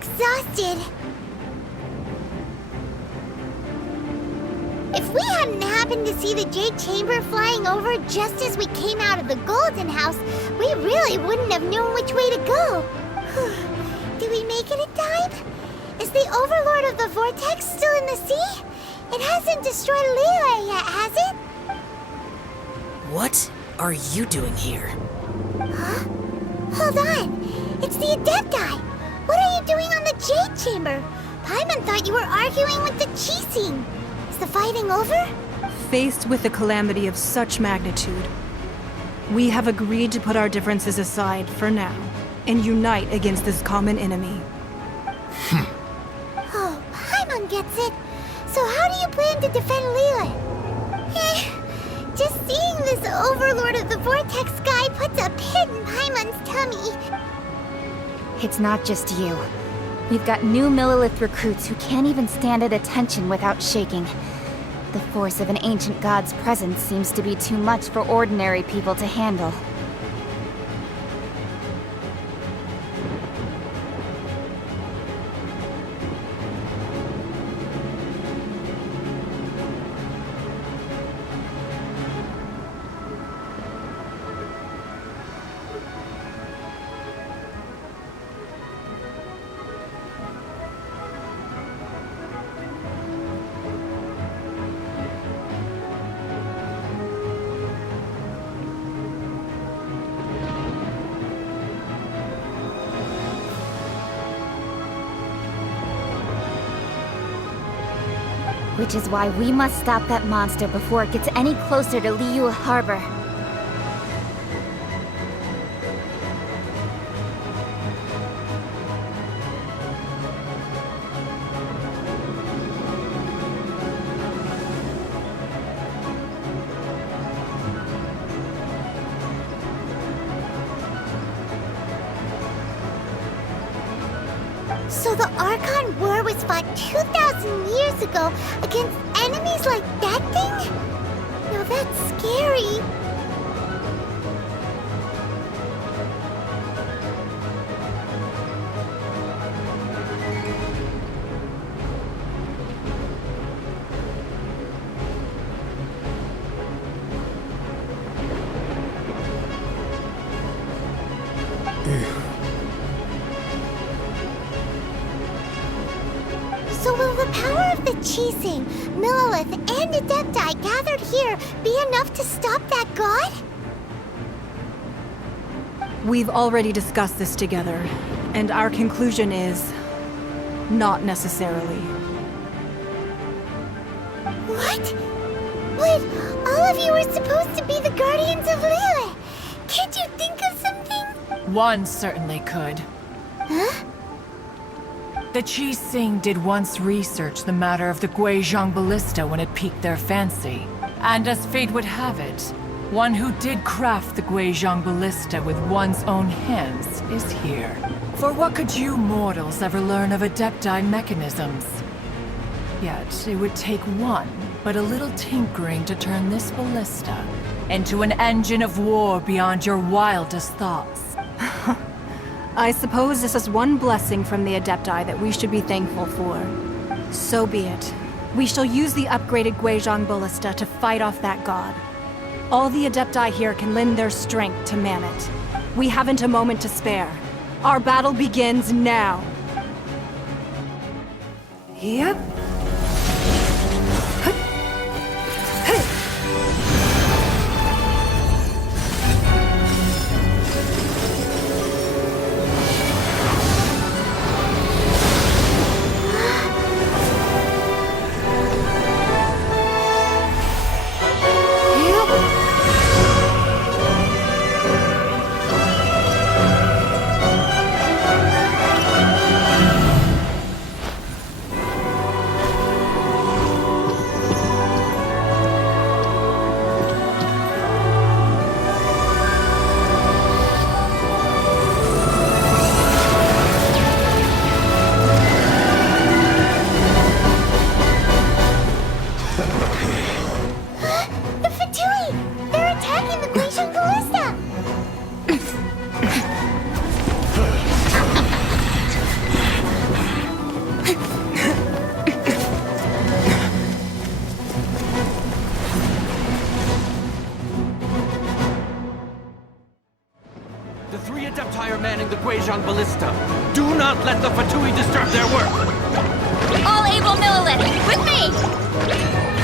exhausted. If we hadn't happened to see the Jade Chamber flying over just as we came out of the Golden House, we really wouldn't have known which way to go. Did we make it in time? Is the Overlord of the Vortex still in the sea? It hasn't destroyed Liyue yet, has it? What are you doing here? Huh? Hold on. It's the Adepti. What are you doing on the Jade Chamber? Paimon thought you were arguing with the Qixing. Is the fighting over? Faced with a calamity of such magnitude, we have agreed to put our differences aside for now and unite against this common enemy. Oh, Paimon gets it. So how do you plan to defend Liyue? Just seeing this Overlord of the Vortex guy puts a pit in Paimon's tummy. It's not just you. We've got new Millilith recruits who can't even stand at attention without shaking. The force of an ancient god's presence seems to be too much for ordinary people to handle. Which is why we must stop that monster before it gets any closer to Liyue Harbor. So the Archon War was fought 2,000 years ago against enemies like that thing? Now that's scary. So will the power of the Qixing, Millilith, and Adepti gathered here be enough to stop that god? We've already discussed this together, and our conclusion is not necessarily. What? But all of you were supposed to be the guardians of Liyue. Can't you think of something? One certainly could. Huh? The Qixing did once research the matter of the Guizhong Ballista when it piqued their fancy. And as fate would have it, one who did craft the Guizhong Ballista with one's own hands is here. For what could you mortals ever learn of Adepti mechanisms? Yet, it would take one, but a little tinkering to turn this ballista into an engine of war beyond your wildest thoughts. I suppose this is one blessing from the Adepti that we should be thankful for. So be it. We shall use the upgraded Guizhong Ballista to fight off that god. All the Adepti here can lend their strength to man it. We haven't a moment to spare. Our battle begins now. Yep. Guizhong Ballista. Do not let the Fatui disturb their work. All able Millilith, with me!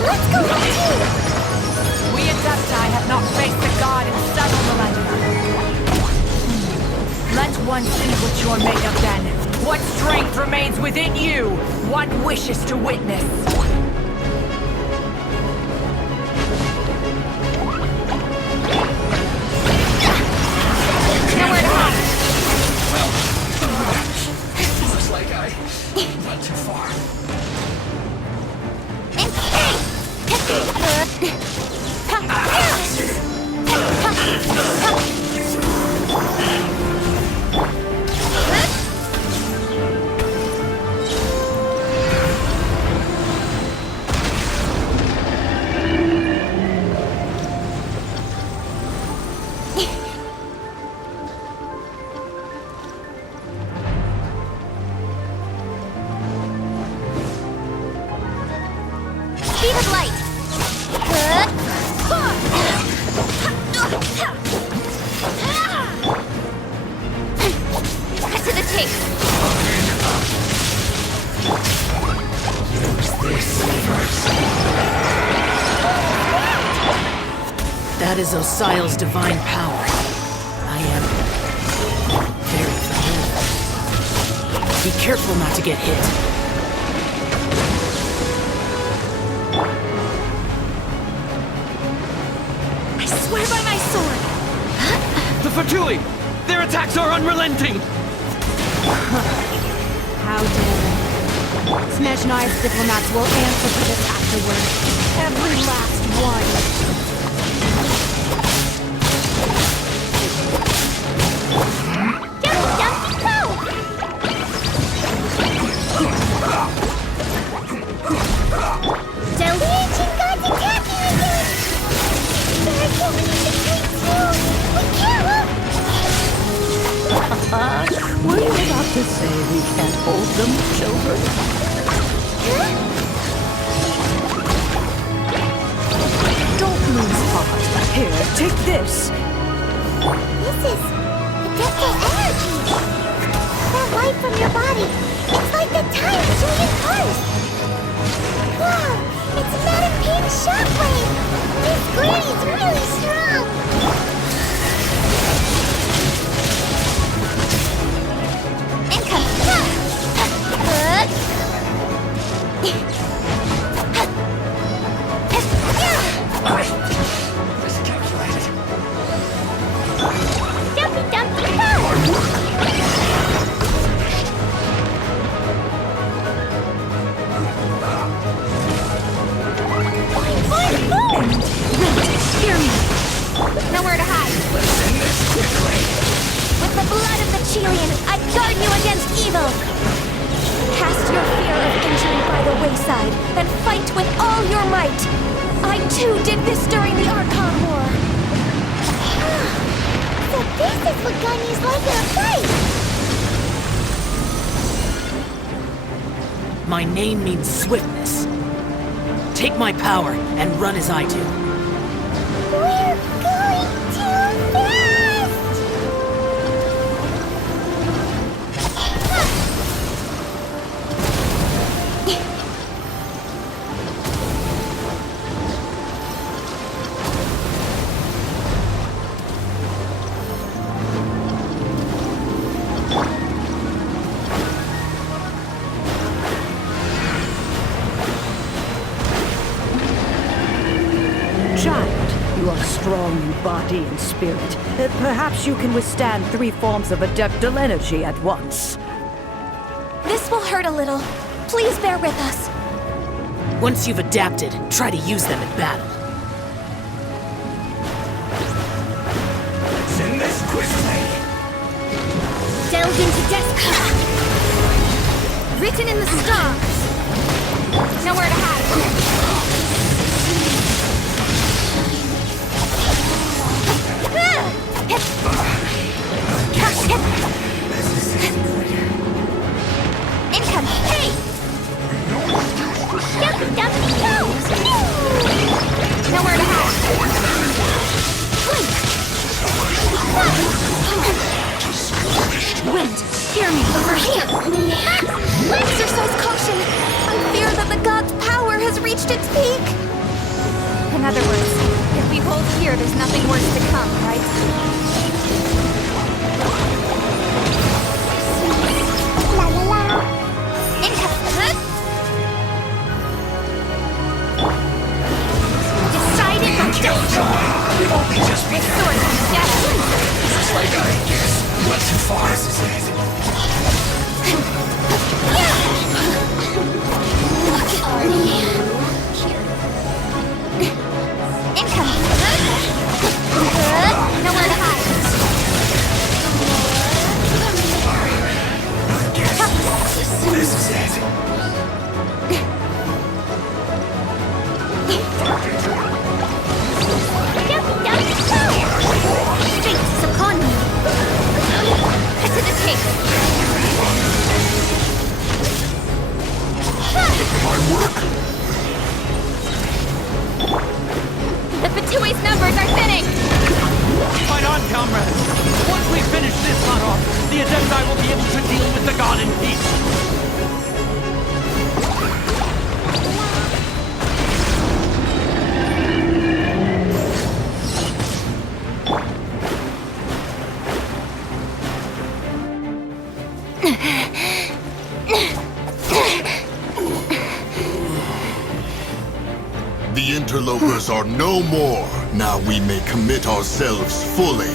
Let's go too! We Adepti have not faced the god in several millennia. Let one see what you're made of then. What strength remains within you? What wishes to witness? Nowhere to hide! Looks like I went too far. Speed of light! Cut to the chase! That is Osial's divine power. I am very familiar. Be careful not to get hit. I swear by my sword! The Fatui! Their attacks are unrelenting! How dare they? Snezhnai's diplomats will answer for this afterward. Every last one. The ancient gods attacking again! There are so many to take too! We can't Were you about to say we can't hold them, children? Don't lose heart. Here, take this. This is adeptal energy! That light from your body, it's like the time Julian Earth! Wow, it's not a pink shockwave! This granny's really strong! Miscalculated. Dumpy Dumpty Go! Hear me! Nowhere to hide! Let's end this quickly. With the blood of the Chelian, I guard you against evil! Cast your fear of injury by the wayside, and fight with all your might! I too did this during the Archon War! So this is what Ganyu's like in a fight! My name means swiftness. Take my power and run as I do. We're going too fast! Child, you are strong in body and spirit. Perhaps you can withstand 3 forms of adeptal energy at once. This will hurt a little. Please bear with us. Once you've adapted, try to use them in battle. Let's end this quickly. Delve into destiny. Written in the stars. Nowhere to hide. Income. Hey! Dumpy Dumpty Go! Nowhere to hide. reached its peak. In other words, if we hold here, there's nothing worse to come, right? La la la. Decided from It won't be just me. sword of death. Looks like I went too far. This is it. Incoming. Nowhere to hide. This is it. Fate is upon me. Cut to the The Fatui's numbers are thinning! Fight on, comrades! Once we finish this cutoff, the Adepti will be able to deal with the god in peace! The interlopers are no more. Now we may commit ourselves fully.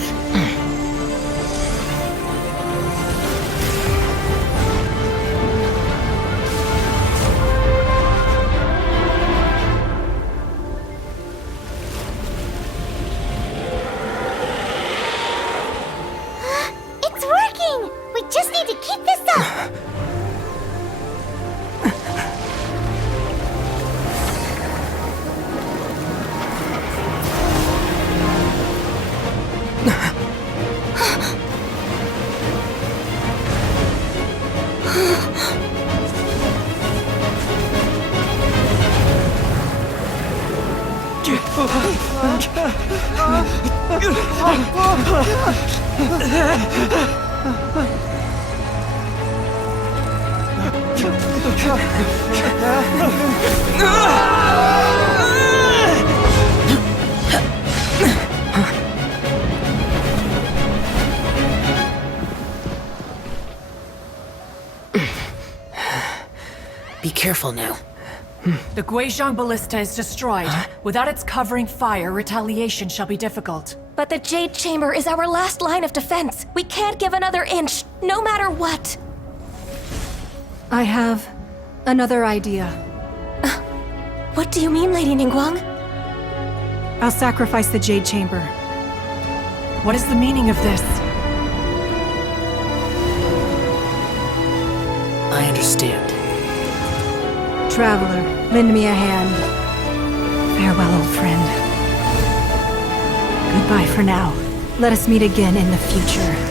It's working! We just need to keep this up! Be careful now. The Guizhong Ballista is destroyed. Without its covering fire, retaliation shall be difficult. But the Jade Chamber is our last line of defense. We can't give another inch, no matter what. I have another idea. What do you mean, Lady Ningguang? I'll sacrifice the Jade Chamber. What is the meaning of this? I understand. Traveler, lend me a hand. Farewell, old friend. Goodbye for now. Let us meet again in the future.